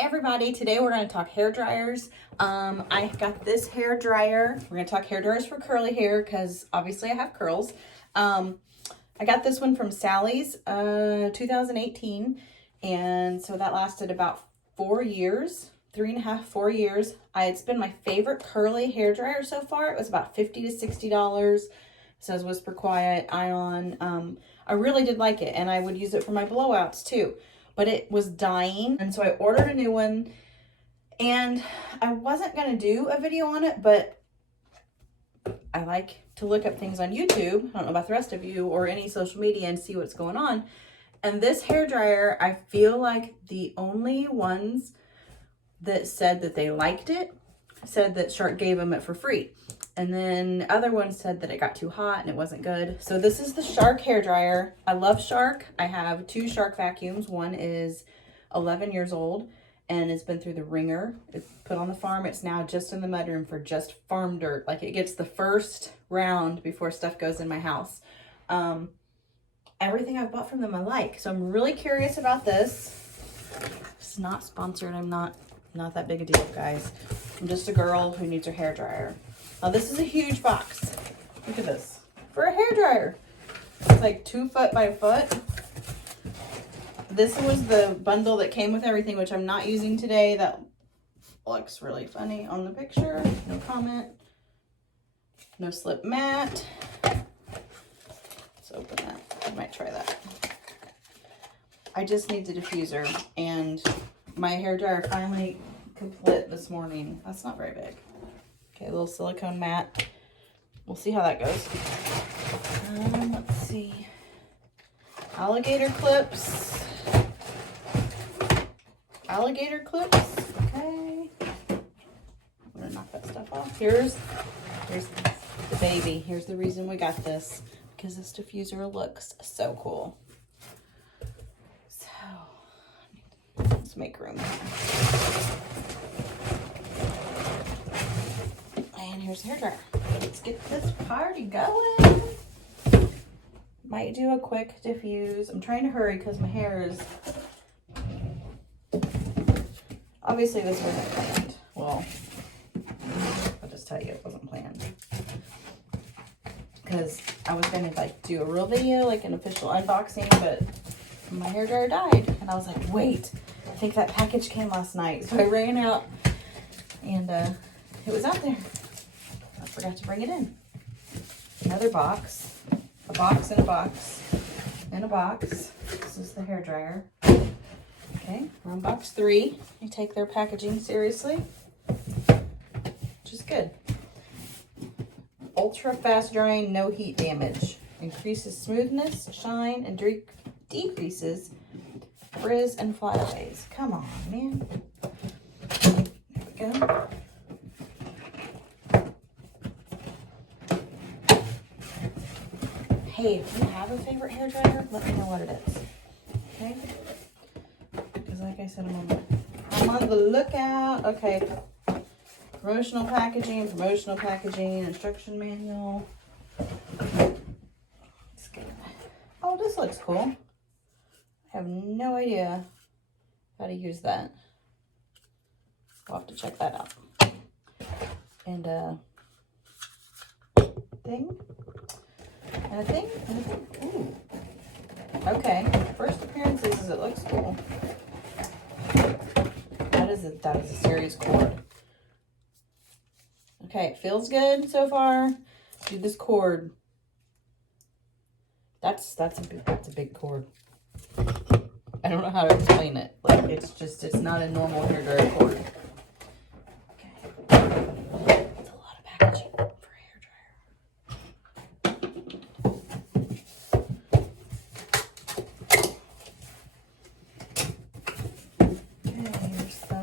Hey everybody, today we're going to talk hair dryers. I got this hair dryer. We're going to talk hair dryers for curly hair because obviously I have curls. I got this one from Sally's 2018, and so that lasted about 4 years, 3.5, 4 years. It's been my favorite curly hair dryer so far. It was about $50 to $60. It says Whisper Quiet, Ion. I really did like it, and I would use it for my blowouts too. But it was dying, and so I ordered a new one, and I wasn't going to do a video on it, but I like to look up things on YouTube. I don't know about the rest of you or any social media and see what's going on. And this hair dryer, I feel like the only ones that said that they liked it said that Shark gave them it for free. And then other ones said that it got too hot and it wasn't good. So this is the Shark hair dryer. I love Shark. I have 2 Shark vacuums. One is 11 years old and it's been through the ringer. It's put on the farm. It's now just in the mudroom for just farm dirt. Like, it gets the first round before stuff goes in my house. Everything I've bought from them I like. So I'm really curious about this. It's not sponsored. I'm not that big a deal, guys. I'm just a girl who needs her hair dryer. Now this is a huge box. Look at this. For a hair dryer. It's like 2 foot by foot. This was the bundle that came with everything, which I'm not using today. That looks really funny on the picture. No comment. No slip mat. Let's open that. I might try that. I just need the diffuser, and my hair dryer finally complete this morning. That's not very big. Okay, a little silicone mat. We'll see how that goes. Let's see. Alligator clips. Alligator clips. Okay. I'm gonna knock that stuff off. Here's the baby. Here's the reason we got this, because this diffuser looks so cool. So let's make room. And here's the hair dryer. Let's get this party going. Might do a quick diffuse. I'm trying to hurry because my hair is... Obviously this wasn't planned. Well, I'll just tell you it wasn't planned. Because I was going to like do a real video, like an official unboxing, but my hair dryer died. And I was like, wait, I think that package came last night. So I ran out and it was out there. I forgot to bring it in. Another box, a box and a box and a box. This is the hair dryer. Okay, we're on box 3. They take their packaging seriously, which is good. Ultra fast drying, no heat damage. Increases smoothness, shine, and decreases frizz and flyaways. Come on, man. There we go. Hey, if you have a favorite hair dryer, let me know what it is. Okay? Because like I said, I'm on the lookout. Okay. Promotional packaging, instruction manual. Let's get it. Oh, this looks cool. I have no idea how to use that. We'll have to check that out. And thing. And a thing. Ooh. Okay. First appearance is it looks cool. That is a serious cord. Okay, it feels good so far. Do this cord. That's a big cord. I don't know how to explain it. Like, it's not a normal hair dryer cord. Okay. It's a lot of packaging for a hair dryer. Okay, here's the...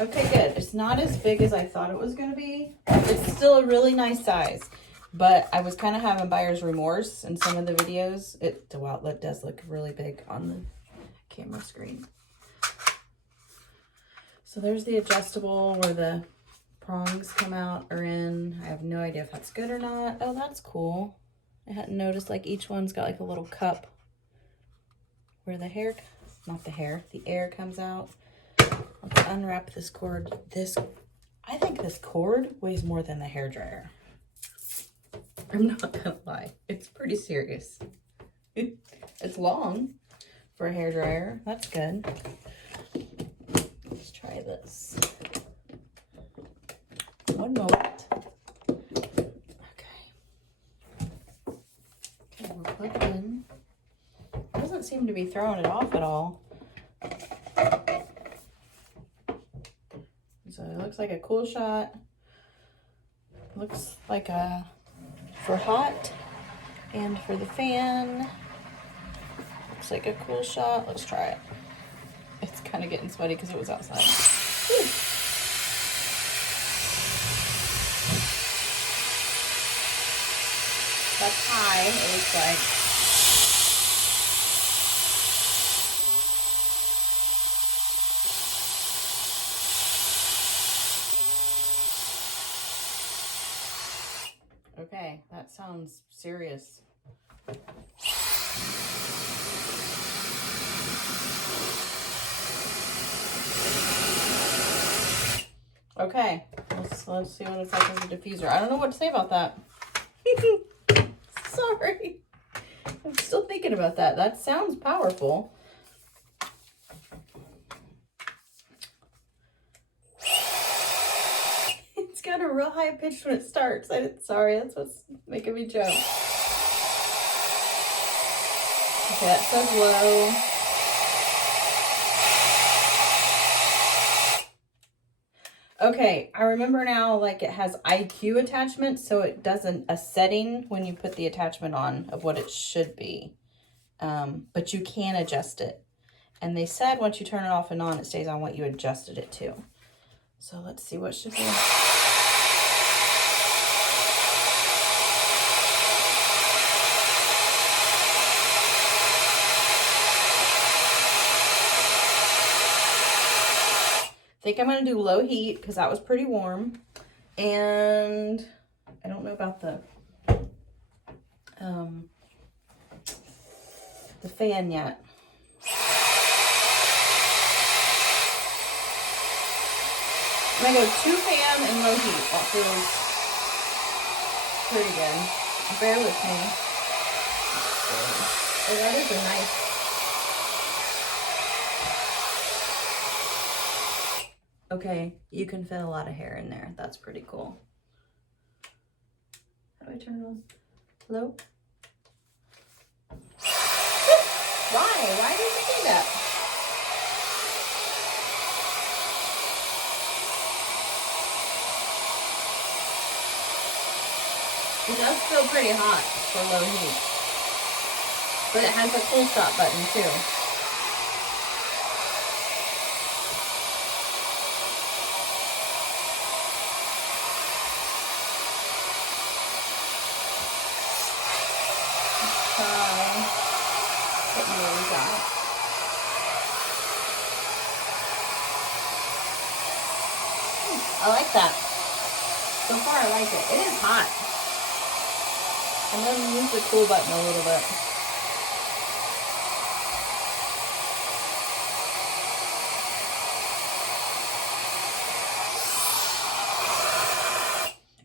Okay, good. It's not as big as I thought it was going to be. It's still a really nice size, but I was kind of having buyer's remorse in some of the videos. The outlet does look really big on the camera screen. So there's the adjustable where the prongs come out or in. I have no idea if that's good or not. Oh, that's cool. I hadn't noticed, like, each one's got like a little cup where the hair, not the hair, the air comes out. Let's unwrap this cord. I think this cord weighs more than the hairdryer. I'm not gonna lie, it's pretty serious. It's long for a hairdryer. That's good. Let's try this. One moment. Okay, we'll plug it in. It doesn't seem to be throwing it off at all. So it looks like a cool shot. Looks like a for hot and for the fan. Looks like a cool shot. Let's try it. It's kind of getting sweaty because it was outside. Whew. That's high, it looks like. Okay, that sounds serious. Okay, let's see what it's like as a diffuser. I don't know what to say about that. Sorry. I'm still thinking about that. That sounds powerful. It's got a real high pitch when it starts. Sorry, that's what's making me joke. Okay, that says low. Okay, I remember now, like, it has IQ attachments, so it does a setting when you put the attachment on of what it should be. But you can adjust it. And they said once you turn it off and on, it stays on what you adjusted it to. So let's see what should be. I think I'm going to do low heat because that was pretty warm. And I don't know about the fan yet. I'm going to go 2 fan and low heat. That feels pretty good. Bear with me. Oh, that is a nice. Okay, you can fit a lot of hair in there. That's pretty cool. How do I turn it on? Hello? Why? Why did you do that? It does feel pretty hot for low heat. But it has a cool stop button too. I like that. So far, I like it. It is hot. I'm going to use the cool button a little bit.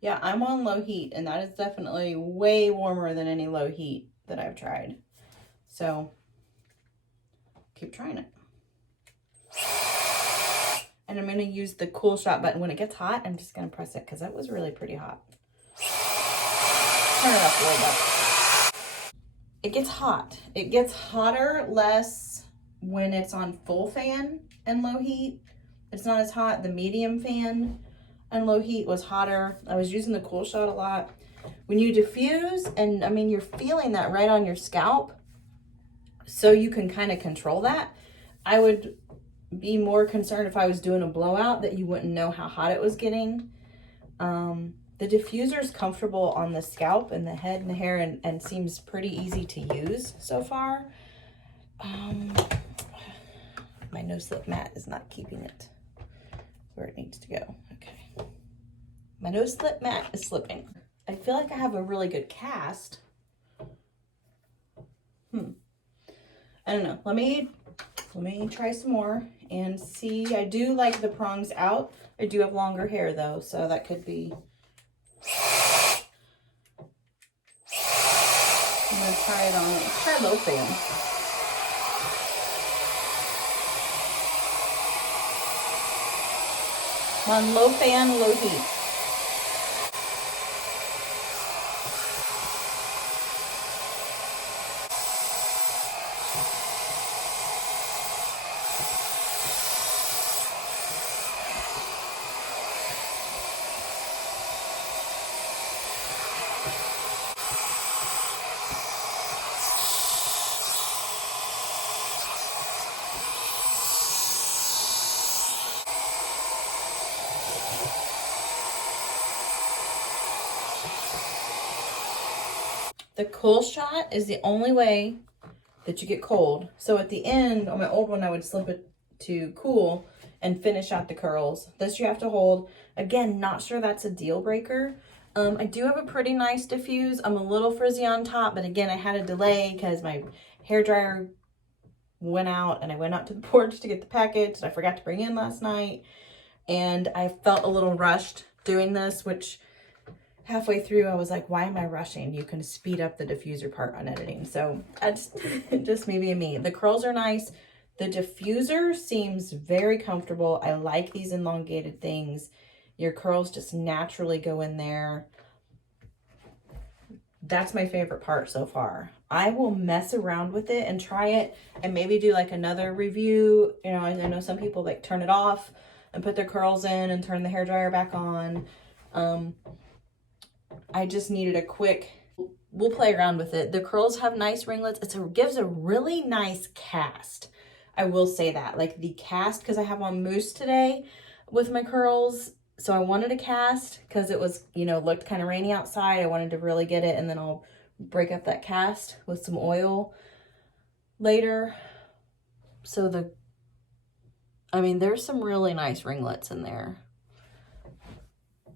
Yeah, I'm on low heat, and that is definitely way warmer than any low heat that I've tried. So, keep trying it. And I'm going to use the cool shot button. When it gets hot, I'm just going to press it because that was really pretty hot. Turn it up a little bit. It gets hot. It gets hotter less when it's on full fan and low heat. It's not as hot. The medium fan and low heat was hotter. I was using the cool shot a lot. When you diffuse, and I mean, you're feeling that right on your scalp, so you can kind of control that. I would be more concerned if I was doing a blowout that you wouldn't know how hot it was getting. The diffuser is comfortable on the scalp and the head and the hair, and seems pretty easy to use so far. My no slip mat is not keeping it where it needs to go. Okay, my no slip mat is slipping. I feel like I have a really good cast. I don't know. Let me try some more and see. I do like the prongs out. I do have longer hair though, so that could be. I'm gonna try it on. Let's try low fan. I'm on low fan, low heat. The cool shot is the only way that you get cold. So at the end, on my old one, I would slip it to cool and finish out the curls. This you have to hold. Again, not sure that's a deal breaker. I do have a pretty nice diffuse. I'm a little frizzy on top, but again, I had a delay because my hair dryer went out and I went out to the porch to get the package that I forgot to bring in last night. And I felt a little rushed doing this, which halfway through, I was like, why am I rushing? You can speed up the diffuser part on editing. So that's just maybe me. The curls are nice. The diffuser seems very comfortable. I like these elongated things. Your curls just naturally go in there. That's my favorite part so far. I will mess around with it and try it and maybe do like another review. You know, I know some people like turn it off and put their curls in and turn the hairdryer back on. I just needed a quick, we'll play around with it. The curls have nice ringlets. It gives a really nice cast. I will say that. Like the cast, because I have on mousse today with my curls. So I wanted a cast because it was, you know, looked kind of rainy outside. I wanted to really get it, and then I'll break up that cast with some oil later. So I mean, there's some really nice ringlets in there.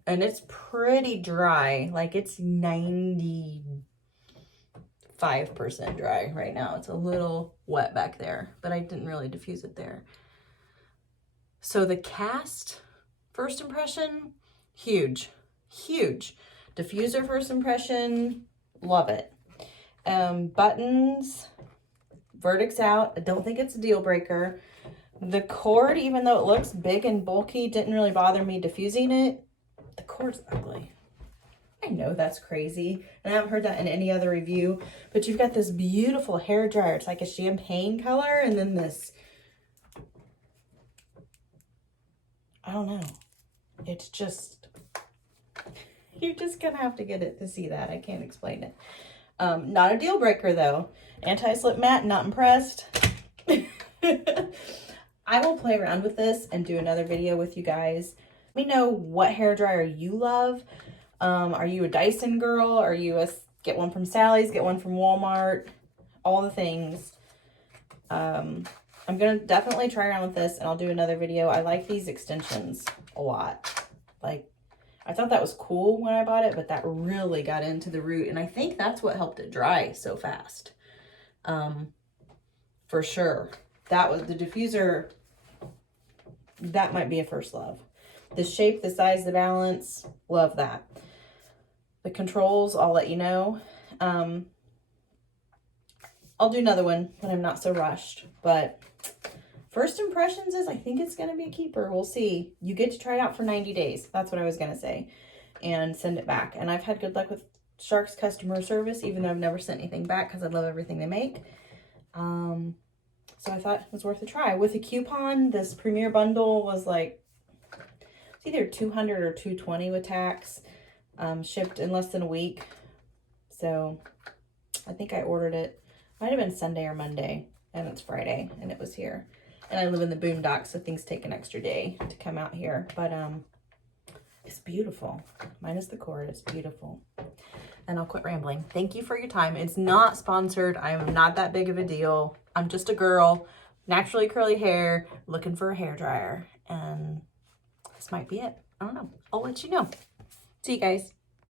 And it's pretty dry. Like it's 95% dry right now. It's a little wet back there, but I didn't really diffuse it there. So the cast, first impression, huge, huge. Diffuser first impression, love it. Buttons, verdict's out. I don't think it's a deal breaker. The cord, even though it looks big and bulky, didn't really bother me diffusing it. The cord's ugly. I know that's crazy, and I haven't heard that in any other review, but you've got this beautiful hair dryer. It's like a champagne color, and then this, I don't know. It's just, you're just gonna have to get it to see that. I can't explain it. Not a deal breaker though. Anti-slip matte, not impressed. I will play around with this and do another video with you guys. Let me know what hairdryer you love. Are you a Dyson girl? Are you a get one from Sally's, get one from Walmart? All the things. I'm going to definitely try around with this, and I'll do another video. I like these extensions a lot. Like, I thought that was cool when I bought it, but that really got into the root, and I think that's what helped it dry so fast. For sure. That was the diffuser. That might be a first love. The shape, the size, the balance, love that. The controls, I'll let you know. I'll do another one when I'm not so rushed. But first impressions is I think it's going to be a keeper. We'll see. You get to try it out for 90 days. That's what I was going to say. And send it back. And I've had good luck with Shark's customer service, even though I've never sent anything back because I love everything they make. So I thought it was worth a try. With a coupon, this Premier Bundle was like, it's either $200 or $220 with tax, shipped in less than a week. So I think I ordered it. Might have been Sunday or Monday, and it's Friday, and it was here. And I live in the boondocks, so things take an extra day to come out here. But it's beautiful. Minus the cord, it's beautiful. And I'll quit rambling. Thank you for your time. It's not sponsored. I am not that big of a deal. I'm just a girl, naturally curly hair, looking for a hairdryer, and this might be it. I don't know. I'll let you know. See you guys.